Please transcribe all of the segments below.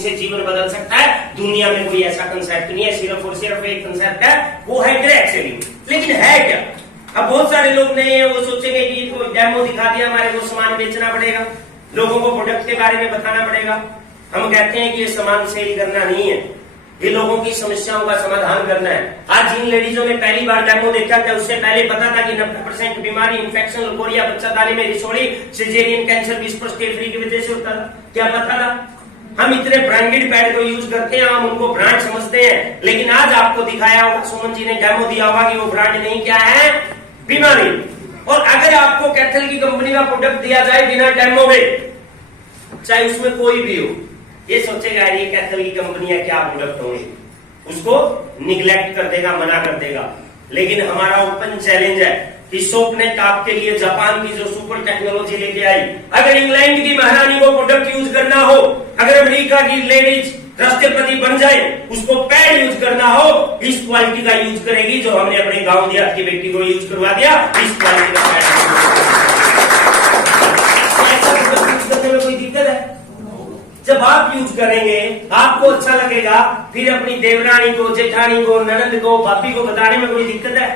जिनसे जीवन बदल सकता है। दुनिया में कोई ऐसा कंसेप्ट नहीं है, सिर्फ और सिर्फ एक कंसेप्ट है, वो है डायरेक्ट सेलिंग। लेकिन है क्या? अब बहुत सारे लोग नहीं है, वो सोचेंगे कि तो डेमो दिखा दिया, हमारे को सामान बेचना पड़ेगा, लोगों को प्रोडक्ट के बारे में बताना पड़ेगा। हम कहते हैं कि ये सामान सेल करना नहीं है, ये लोगों की समस्याओं का समाधान करना है। आज जिन लेडीजों ने पहली बार डेमो देखा था, उससे पहले पता था कि 90% बीमारी इन्फेक्शन, लकोरिया, बच्चादानी में रिसोड़ी, सिजेरियन कैंसर 20% स्टेज 3 की वजह से होता था। क्या पता था? हम इतने ब्रांडेड पैड को यूज करते हैं, हम उनको ब्रांड समझते हैं, लेकिन आज आपको दिखाया होगा, सुमन जी ने डेमो दिया होगा कि वो ब्रांड नहीं, क्या है? बीमारी। और अगर आपको कैथल की कंपनी का प्रोडक्ट दिया जाए बिना डेमो में, चाहे उसमें कोई भी हो, ये सोचेगा ये कैथल की कंपनी है, क्या प्रोडक्ट होंगे, उसको निग्लेक्ट कर देगा, मना कर देगा। लेकिन हमारा ओपन चैलेंज है कि सोपनेट आपके लिए जापान की जो सुपर टेक्नोलॉजी लेके आई, अगर इंग्लैंड की महारानी को प्रोडक्ट यूज करना हो, अगर अमेरिका की लेडीज राष्ट्रपति बन जाए, उसको पैड यूज करना हो, इस क्वालिटी का यूज करेगी जो हमने अपने गांव देहात की बेटी को यूज करवा दिया। इस क्वालिटी का पैड करने में कोई दिक्कत है? जब आप यूज करेंगे, आपको अच्छा लगेगा, फिर अपनी देवरानी को, जेठानी को, ननद को, भाभी को बताने में कोई दिक्कत है?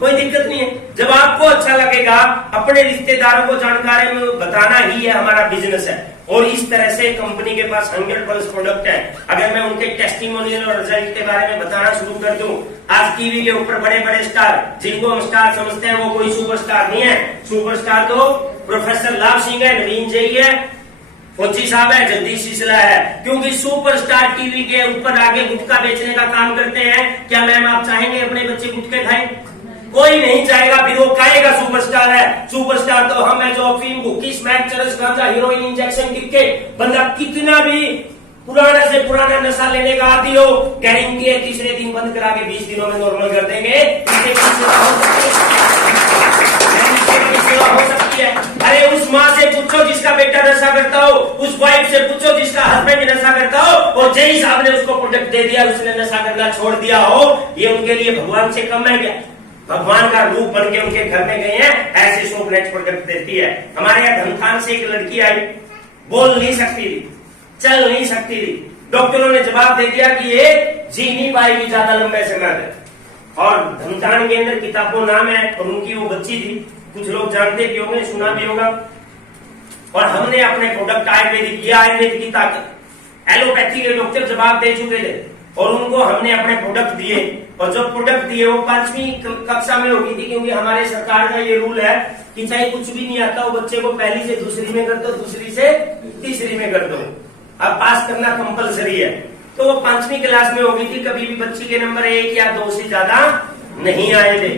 कोई दिक्कत नहीं है। जब आपको अच्छा लगेगा, अपने रिश्तेदारों को जानकारी में बताना ही है हमारा बिजनेस है। और इस तरह से कंपनी के पास 100+ प्रोडक्ट है। अगर मैं उनके टेस्टिमोनियल और रिजल्ट के बारे में बताना शुरू कर दूं, आज टीवी के ऊपर बड़े बड़े स्टार, जिनको हम स्टार समझते हैं, वो कोई सुपरस्टार नहीं है। सुपरस्टार तो प्रोफेसर लाभ सिंह है, नवीन जई है, फौजी साहब है, जगदीश सिसला है, क्योंकि सुपरस्टार टीवी के ऊपर आगे गुटखा बेचने का काम करते हैं। क्या मैम आप चाहेंगे अपने बच्चे गुटखे खाएं? कोई नहीं चाहेगा, फिर वो खाएगा। सुपरस्टार है, सुपरस्टार तो हम है जो अफीम, भुक्की, स्मैक, चरस, गांजा, हीरोइन, इंजेक्शन, टिक्के, बंदा कितना भी पुराना से पुराना नशा लेने का आदी हो, गारंटी है तीसरे दिन बंद करा के 20 दिनों में नॉर्मल कर देंगे। हो सकती है। अरे उस माँ से पूछो जिसका बेटा नशा करता हो, उस वाइफ से पूछो जिसका हस्बैंड नशा करता हो, और जय साहब ने उसको प्रोडक्ट दे दिया, उसने नशा करना छोड़ दिया हो, ये उनके लिए भगवान से कम है क्या? भगवान का रूप बन के उनके घर में गए हैं, ऐसे सोपनेट प्रोडक्ट देती है। हमारे यहाँ धमतान से एक लड़की आई, बोल नहीं सकती थी, चल नहीं सकती थी, डॉक्टरों ने जवाब दे दिया कि ये जी नहीं पाएगी ज्यादा लंबे समय तक। और धमतान के अंदर किताबों नाम है, और उनकी वो बच्ची थी, कुछ लोग जानते भी होंगे, सुना भी होगा। और हमने अपने प्रोडक्ट आयुर्वेदिक, ये आयुर्वेद की ताकत, एलोपैथी के डॉक्टर जवाब दे चुके थे, और उनको हमने अपने प्रोडक्ट दिए। और जो प्रोडक्ट दिए वो 5वीं कक्षा में होगी थी, क्योंकि हमारे सरकार का ये रूल है कि चाहे कुछ भी नहीं आता हो, बच्चे को पहली से दूसरी में कर दो, दूसरी से तीसरी में कर दो, अब पास करना कंपलसरी है। तो वो 5वीं क्लास में होगी थी, कभी भी बच्ची के नंबर 1 या 2 से ज्यादा नहीं आए थे।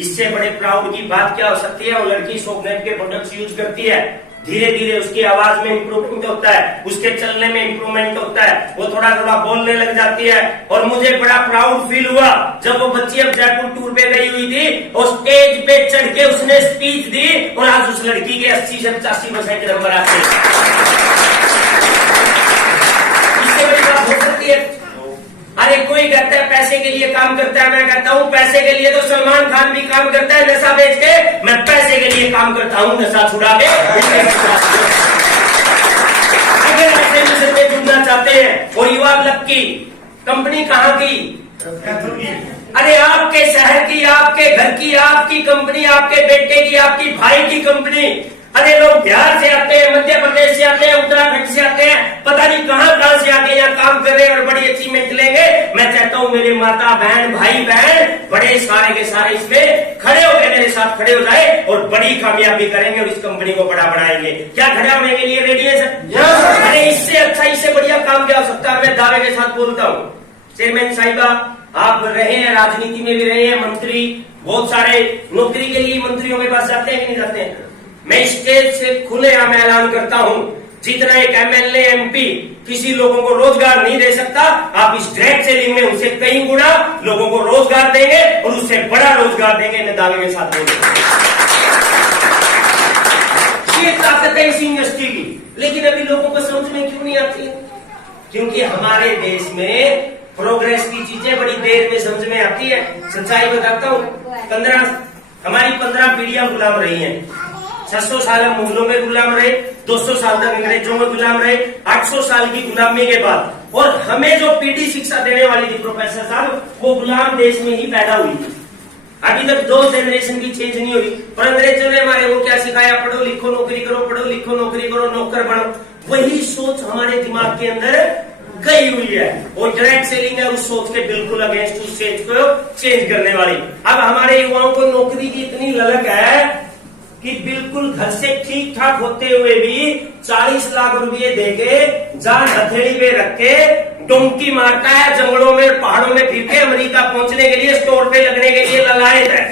इससे बड़े प्राउड की बात क्या हो सकती है? वो लड़की सोपनेट के प्रोडक्ट्स यूज करती है, धीरे धीरे उसकी आवाज में इम्प्रूवमेंट होता है, उसके चलने में इम्प्रूवमेंट होता है, वो थोड़ा थोड़ा बोलने लग जाती है। और मुझे बड़ा प्राउड फील हुआ जब वो बच्ची अब जयपुर टूर पे गई हुई थी, और स्टेज पे चढ़ के उसने स्पीच दी, और आज उस लड़की के 80 से 85% नंबर आते हैं। इससे बड़ी बात हो सकती है? अरे कोई कहता है पैसे के लिए काम करता है, मैं कहता हूँ पैसे के लिए तो सलमान खान भी काम करता है नशा बेच के, मैं पैसे के लिए काम करता हूँ नशा छुड़ा के। अगर ऐसे मिशन में जुड़ना चाहते हैं, और युवा क्लब की कंपनी कहाँ की? अरे आपके शहर की, आपके घर की, आपकी कंपनी, आपके बेटे की, आपकी भाई की कंपनी। अरे लोग बिहार से आते हैं, मध्य प्रदेश से आते हैं, उत्तराखंड से आते हैं, पता नहीं कहां से आके यहाँ काम कर रहे हैं और बड़ी अचीवमेंट लेंगे। मैं चाहता हूँ मेरे माता बहन, भाई बहन, बड़े सारे के सारे इसमें खड़े हो गए, मेरे साथ खड़े हो जाए और बड़ी कामयाबी करेंगे और इस कंपनी को बड़ा बनाएंगे। क्या खड़े होने के लिए रेडी है सर? अरे इससे अच्छा, इससे बढ़िया काम क्या हो सकता है? मैं दावे के साथ बोलता हूँ। चेयरमैन साहिबा, आप रहे हैं, राजनीति में भी रहे हैं, मंत्री, बहुत सारे नौकरी के लिए मंत्रियों के पास जाते हैं कि नहीं जाते हैं? मैं स्टेज से खुलेआम ऐलान करता हूं, जितना एक एमएलए एमपी किसी लोगों को रोजगार नहीं दे सकता, आप इस डायरेक्ट सेलिंग में उनसे कई गुना लोगों को रोजगार देंगे और उससे बड़ा रोजगार देंगे। मैं दावे के साथ बोलूंगा, ये ताकत है इस इंडस्ट्री की। लेकिन अभी लोगों को समझ में क्यों नहीं आती है? क्योंकि हमारे देश में प्रोग्रेस की चीजें बड़ी देर में समझ में आती है। सच्चाई बताता हूँ, हमारी 15 पीढ़ियां गुलाम रही हैं। 600 साल हम मुगलों में गुलाम रहे, 200 साल तक अंग्रेजों में गुलाम रहे, 800 साल की गुलामी के बाद, और हमें जो पीढ़ी शिक्षा देने वाली थी प्रोफेसर साहब, वो गुलाम देश में ही पैदा हुई थी। अभी तक 2 जनरेशन भी चेंज नहीं हुई। और अंग्रेजों ने हमारे वो क्या सिखाया, पढ़ो लिखो नौकरी करो, पढ़ो लिखो नौकरी करो, नौकर बनो। वही सोच हमारे दिमाग के अंदर गई हुई है, और डायरेक्ट सेलिंग है उस सोच के बिल्कुल अगेंस्ट, उस सोच को चेंज करने वाली। अब हमारे युवाओं को नौकरी की इतनी ललक है कि बिल्कुल घर से ठीक ठाक होते हुए भी 40 लाख रुपए देके जान हथेली पे रख के डोंकी मारता है, जंगलों में पहाड़ों में फिर के अमेरिका पहुंचने के लिए, स्टोर पे लगने के लिए ललायत है।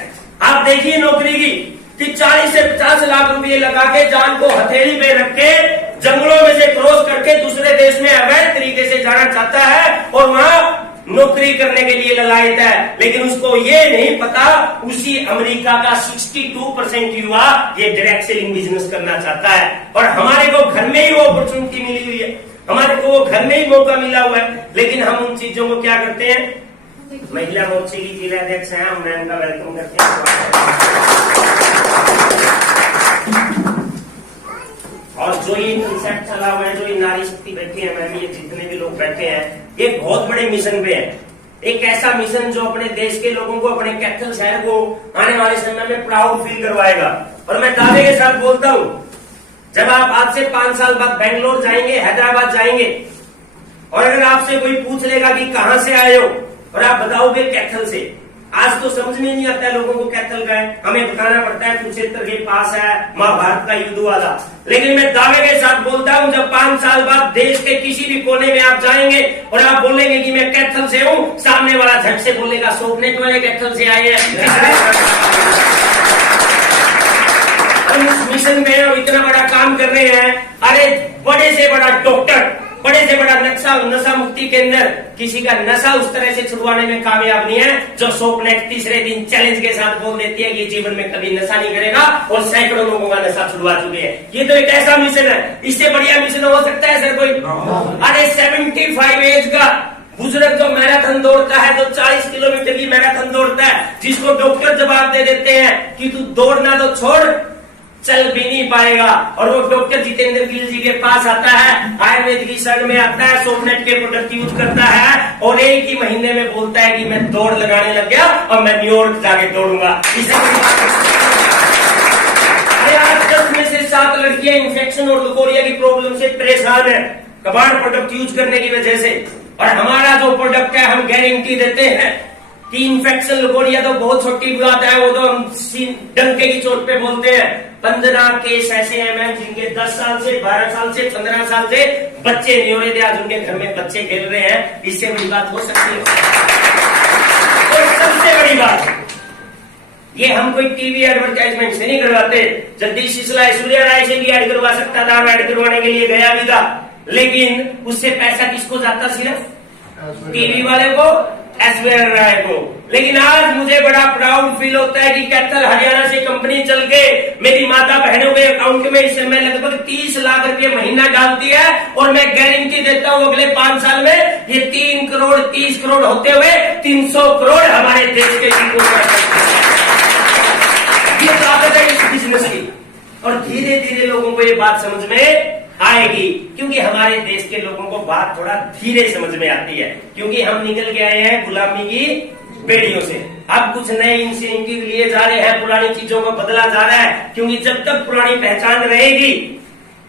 आप देखिए नौकरी की कि 40 से 50 लाख रुपए लगा के जान को हथेली पे रख के जंगलों में से क्रॉस करके दूसरे देश में अवैध तरीके से जाना चाहता है, और वहां नौकरी करने के लिए ललायत है। लेकिन उसको ये नहीं पता, उसी अमेरिका का 62% युवा ये डायरेक्ट सेलिंग बिजनेस करना चाहता है, और हमारे को घर में ही वो अपॉर्चुनिटी मिली हुई है, हमारे को वो घर में ही मौका मिला हुआ है। लेकिन हम उन चीजों को क्या करते हैं, महिला मोर्चे की जिलाध्यक्ष हैं, हम उनका वेलकम करते हैं। और जो ये कंसेप्ट चला हुआ है, जो ये नारी शक्ति बैठी है, मैम, ये जितने भी लोग बैठे हैं, ये बहुत बड़े मिशन पे है। एक ऐसा मिशन जो अपने देश के लोगों को, अपने कैपिटल शहर को आने वाले समय में प्राउड फील करवाएगा। और मैं दावे के साथ बोलता हूँ, जब आप आज से 5 साल बाद बेंगलोर जाएंगे, हैदराबाद जाएंगे, और अगर आपसे कोई पूछ लेगा कि कहां से आए हो, और आप बताओगे कैथल से, आज तो समझ में नहीं आता है लोगों को कैथल का है, हमें बताना पड़ता है कुरुक्षेत्र के पास है, महाभारत का युद्ध वाला। लेकिन मैं दावे के साथ बोलता हूं, जब 5 साल बाद देश के किसी भी कोने में आप जाएंगे और आप बोलेंगे कि मैं कैथल से हूं, सामने वाला झट से बोलेगा सोपनेट वाले कैथल से आए हैं। इस मिशन में हम इतना बड़ा काम कर रहे हैं। अरे बड़े से बड़ा डॉक्टर, बड़े से बड़ा नशा मुक्ति केंद्र किसी का नशा उस तरह से छुड़वाने में कामयाब नहीं है जो सोपनेट तीसरे दिन चैलेंज के साथ बोल देती है कि जीवन में कभी नशा नहीं करेगा, और सैकड़ों लोगों का नशा छुड़वा चुके हैं। ये तो एक ऐसा मिशन है, इससे बढ़िया मिशन हो सकता है सर कोई? अरे 75 एज का बुजुर्ग जो मैराथन दौड़ता है, जो 40 किलोमीटर की मैराथन दौड़ता है, जिसको डॉक्टर जवाब दे देते हैं कि तू दौड़ना तो छोड़, चल भी नहीं पाएगा, और वो डॉक्टर जितेंद्र गिल जी के पास आता है, आयुर्वेद की शरण में आता है, सोपनेट के प्रोडक्ट यूज करता है, और एक ही महीने में बोलता है कि मैं दौड़ लगाने लग गया और मैं न्यूयॉर्क जाके दौड़ूंगा। अरे आज 10 में से 7 लड़कियां इन्फेक्शन और लुकोरिया की प्रॉब्लम से परेशान है, कबाड़ प्रोडक्ट यूज करने की वजह से। और हमारा जो प्रोडक्ट है, हम गारंटी देते हैं कि इन्फेक्शन लुकोरिया तो बहुत छोटी बात है, वो तो हम डंके की चोट पे बोलते हैं। 15 केस ऐसे हैं मैम जिनके 10 साल से 12 साल से 15 साल से बच्चे नहीं हो रहे थे, आज उनके घर में बच्चे खेल रहे हैं। इससे बड़ी बात हो सकती है? और सबसे बड़ी बात, ये हम कोई टीवी एडवर्टाइजमेंट से नहीं करवाते। जगदीश सिसला सूर्या राय से भी ऐड करवा सकता था, ऐड करवाने के लिए गया भी था, लेकिन उससे पैसा किसको जाता? सिर्फ टीवी वाले को, ऐश्वर्या राय को। लेकिन आज मुझे बड़ा प्राउड फील होता है कि कैथल हरियाणा से कंपनी चल के मेरी माता बहनों के अकाउंट में इस समय लगभग 30 लाख रुपए महीना डालती है, और मैं गारंटी देता हूं अगले 5 साल में ये 3 करोड़ 30 करोड़ होते हुए 300 करोड़ हमारे देश के लोगों ये ताकत है इस बिजनेस की। और धीरे धीरे लोगों को ये बात समझ में आएगी, क्योंकि हमारे देश के लोगों को बात थोड़ा धीरे समझ में आती है, क्योंकि हम निकल के आए हैं गुलामी की बेड़ियों से। अब कुछ नए इंसेंटिव लिए जा रहे हैं, पुरानी चीजों को बदला जा रहा है, क्योंकि जब तक पुरानी पहचान रहेगी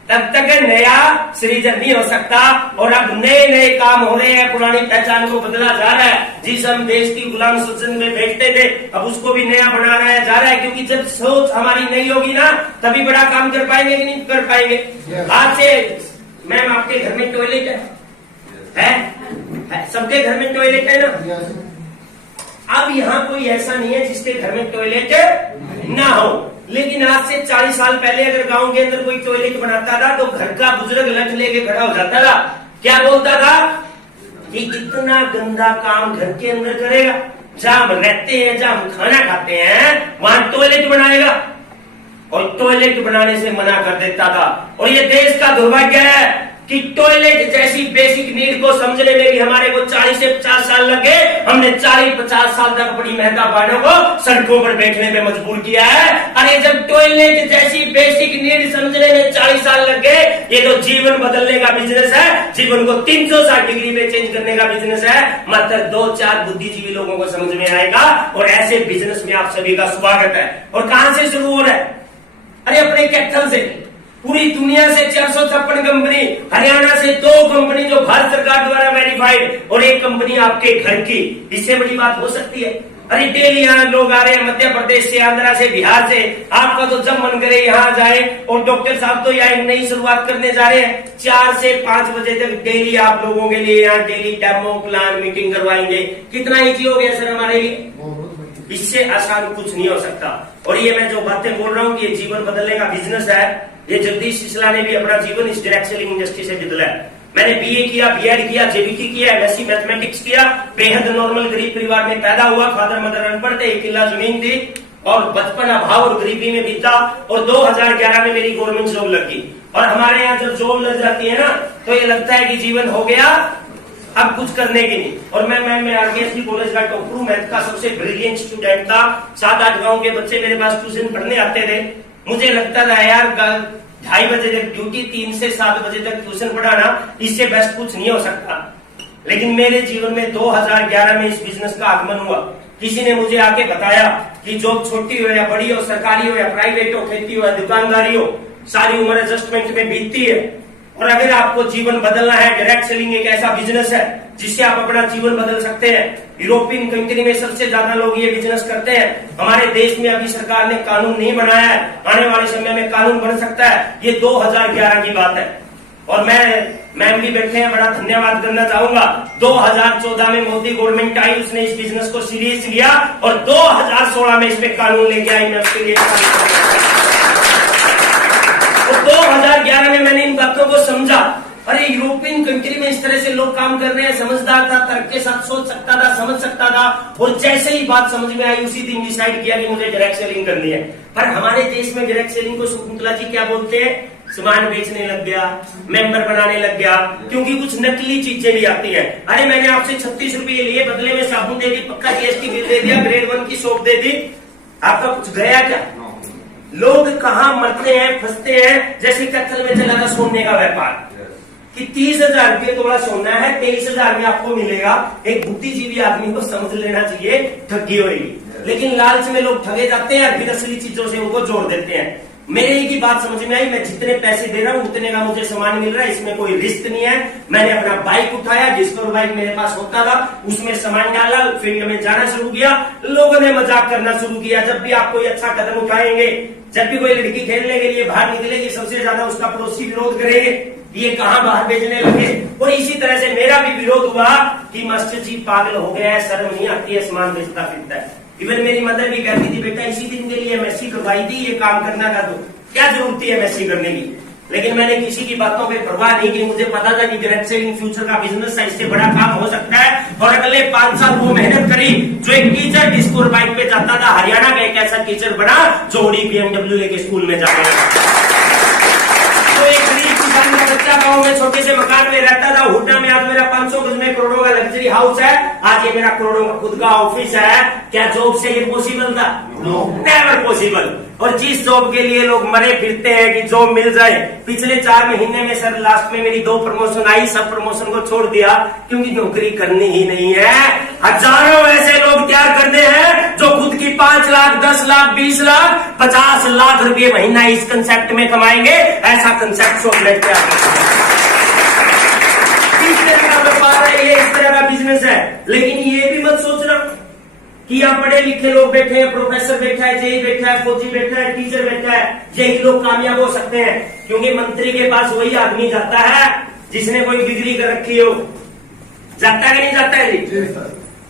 तब तक नया सृजन नहीं हो सकता। और अब नए नए काम हो रहे हैं, पुरानी पहचान को बदला जा रहा है। जिस हम देश की गुलाम सल्तनत में बैठते थे, अब उसको भी नया बनाया जा रहा है, क्योंकि जब सोच हमारी नई होगी ना, तभी बड़ा काम कर पाएंगे कि नहीं कर पाएंगे। आज से मैम आपके घर में टॉयलेट है? सबके घर में टॉयलेट है ना? अब यहाँ कोई ऐसा नहीं है जिसके घर में टॉयलेट ना हो। लेकिन आज से 40 साल पहले अगर गांव के अंदर कोई टॉयलेट बनाता था तो घर का बुजुर्ग लठ लेके खड़ा हो जाता था। क्या बोलता था कि इतना गंदा काम घर के अंदर करेगा, जहां हम रहते हैं, जहां हम खाना खाते हैं, वहां टॉयलेट बनाएगा, और टॉयलेट बनाने से मना कर देता था। और ये देश का दुर्भाग्य है कि टॉयलेट जैसी बेसिक नीड को समझने में भी हमारे को 40 से 50 साल लगे। हमने 40-50 साल तक बड़ी मेहता बहनों को सड़कों पर बैठने में मजबूर किया है। अरे जब टॉयलेट जैसी बेसिक नीड समझने में 40 साल लग गए, ये तो जीवन बदलने का बिजनेस है, जीवन को 360 डिग्री में चेंज करने का बिजनेस है। मात्र 2-4 बुद्धिजीवी लोगों को समझ में आएगा और ऐसे बिजनेस में आप सभी का स्वागत है। और कहां से शुरू हो रहा है? अरे अपने कैथल से। पूरी दुनिया से 456 कंपनी, हरियाणा से 2 कंपनी जो भारत सरकार द्वारा वेरीफाइड, और एक कंपनी आपके घर की। इससे बड़ी बात हो सकती है? अरे डेली यहाँ लोग आ रहे हैं, मध्य प्रदेश से, आंध्रा से, बिहार से। आपका तो जब मन करे यहाँ जाए। और डॉक्टर साहब तो यहाँ एक नई शुरुआत करने जा रहे हैं। 4 से 5 बजे तक डेली आप लोगों के लिए यहाँ डेली डेमो प्लान मीटिंग करवाएंगे। कितना ईजी हो गया सर हमारे लिए? इससे आसान कुछ नहीं हो सकता। और ये मैं जो बातें बोल रहा हूँ कि ये जीवन बदलने का बिजनेस है, ये जगदीश सिसला ने भी अपना जीवन इस डायरेक्ट सेलिंग इंडस्ट्री से बदला है। मैंने बीए किया, बीएड किया, जेबीटी किया, एमएससी मैथमेटिक्स किया। बेहद नॉर्मल गरीब परिवार में पैदा हुआ। फादर मदर अनपढ़ थे, 1 किला जमीन थी और बचपन अभाव और गरीबी में बीता। और 2011 में मेरी गवर्नमेंट जॉब लगी। और हमारे यहाँ जब जॉब लग जाती है ना, तो ये लगता है कि जीवन हो गया, अब कुछ करने की नहीं। और मैं आरकेएसपी कॉलेज का टॉपर हूँ, मैथ का सबसे ब्रिलियंट स्टूडेंट था। 7-8 गांव के बच्चे मेरे पास ट्यूशन पढ़ने आते थे। मुझे लगता था यार 2:30 बजे तक ड्यूटी, 3 से 7 बजे तक ट्यूशन पढ़ाना, इससे बेस्ट कुछ नहीं हो सकता। लेकिन मेरे जीवन में 2011 में इस बिजनेस का आगमन हुआ। किसी ने मुझे आके बताया कि जॉब छोटी हो या बड़ी हो, सरकारी हो या प्राइवेट हो, खेती हो या दुकानदारी हो, सारी उम्र एडजस्टमेंट में बीतती है। और अगर आपको जीवन बदलना है, डायरेक्ट सेलिंग एक ऐसा बिजनेस है जिससे आप अपना जीवन बदल सकते हैं। यूरोपियन कंट्री में सबसे ज्यादा लोग ये बिजनेस करते हैं। हमारे देश में अभी सरकार ने कानून नहीं बनाया है, आने वाले समय में कानून बन सकता है। ये 2011 की बात है। और मैम भी बैठे हैं, बड़ा धन्यवाद करना चाहूंगा। 2014 में मोदी गवर्नमेंट आई, उसने इस बिजनेस को सीरियस लिया और 2016 में इसमें कानून लेके आई। मैं उसके लिए 2011 में मैंने इन बातों को समझा। अरे यूरोपियन कंट्री में इस तरह से लोग काम कर रहे हैं। समझदार था, तर्क के साथ सोच सकता था, समझ सकता था। और जैसे ही बात समझ में आई, उसी दिन डिसाइड किया कि मुझे डायरेक्ट सेलिंग करनी है। पर हमारे देश में डायरेक्ट सेलिंग को शकुंतला जी क्या बोलते हैं? सामान बेचने लग गया, मेंबर बनाने लग गया, क्योंकि कुछ नकली चीजें भी आती है। अरे मैंने आपसे 36 रुपये लिए, बदले में साबुन दे दी, पक्का जीएसटी बिल दे दिया, ग्रेड 1 की सोप दे दी। आपका कुछ गया क्या? लोग कहाँ मरते हैं, फंसते हैं। जैसे कैथल में चला था सोने का व्यापार कि 30,000 रुपये तोड़ा सोना है, 23,000 में आपको मिलेगा। एक बुद्धिजीवी आदमी को समझ लेना चाहिए ठगी होगी। लेकिन लालच में लोग ठगे जाते हैं और फिर असली चीजों से उनको जोड़ देते हैं। मेरे एक ही बात समझ में आई, मैं जितने पैसे दे रहा हूँ उतने का मुझे सामान मिल रहा है, इसमें कोई रिस्क नहीं है। मैंने अपना बाइक उठाया, डिस्कवर बाइक मेरे पास होता था, उसमें सामान डाला, फील्ड में जाना शुरू किया। लोगों ने मजाक करना शुरू किया। जब भी आप कोई अच्छा कदम उठाएंगे, जब भी कोई लड़की खेलने के लिए बाहर निकलेगी, सबसे ज्यादा उसका पड़ोसी विरोध करेंगे, ये कहाँ बाहर भेजने लगे। और इसी तरह से मेरा भी विरोध हुआ कि मास्टर जी पागल हो गया है, शर्म नहीं आती है, सामान बेचता फिरता है। इवन मेरी मदर भी कहती थी, बेटा इसी दिन के लिए एमएससी करवाई थी, ये काम करना था तो क्या जरूरत है एमएससी करने की। लेकिन मैंने किसी की बातों पे परवाह नहीं की। मुझे पता था कि डायरेक्ट सेलिंग फ्यूचर का बिजनेस है, इससे बड़ा काम हो सकता है। और अगले 5 साल वो मेहनत करी। जो एक टीचर डिस्कोर बाइक पे जाता था, हरियाणा का एक ऐसा टीचर बना जो बड़ी BMW लेके स्कूल में जाता था। तो एक गरीब किसान का बच्चा गाँव में छोटे से मकान में रहता था। हुड्डा में आज मेरा 500 गज में करोड़ों का लग्जरी हाउस है। आज ये मेरा करोड़ों का खुद का ऑफिस है। क्या जॉब से ये पॉसिबल था? No, never possible. और जिस जॉब के लिए लोग मरे फिरते हैं कि जॉब मिल जाए, पिछले 4 महीने में सर लास्ट में मेरी 2 प्रमोशन आई। सब प्रमोशन को छोड़ दिया क्योंकि नौकरी करनी ही नहीं है। हजारों ऐसे लोग तैयार करने हैं जो खुद की 5 लाख, 10 लाख, 20 लाख, 50 लाख रुपए महीना इस कंसेप्ट में कमाएंगे। ऐसा कंसेप्ट शॉपलेट तैयार करते हैं। इस तरह का व्यापार है, ये इस तरह का बिजनेस है। लेकिन ये भी मत सोचना कि यहाँ पढ़े लिखे लोग बैठे हैं, प्रोफेसर बैठा है, जेई बैठा है, फौजी बैठा है, टीचर बैठा है, यही लोग कामयाब हो सकते हैं। क्योंकि मंत्री के पास वही आदमी जाता है जिसने कोई डिग्री कर रखी हो। जाता है कि नहीं जाता है जी?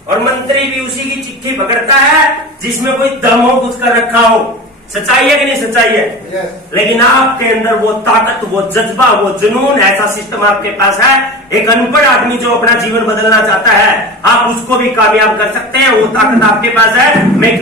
और मंत्री भी उसी की चिट्ठी पकड़ता है जिसमें कोई दम हो, कुछ कर रखा हो। सच्चाई है कि नहीं सच्चाई है? लेकिन आपके अंदर वो ताकत, वो जज्बा, वो जुनून, ऐसा सिस्टम आपके पास है। एक अनपढ़ आदमी जो अपना जीवन बदलना चाहता है, आप उसको भी कामयाब कर सकते हैं। वो ताकत आपके पास है। मैं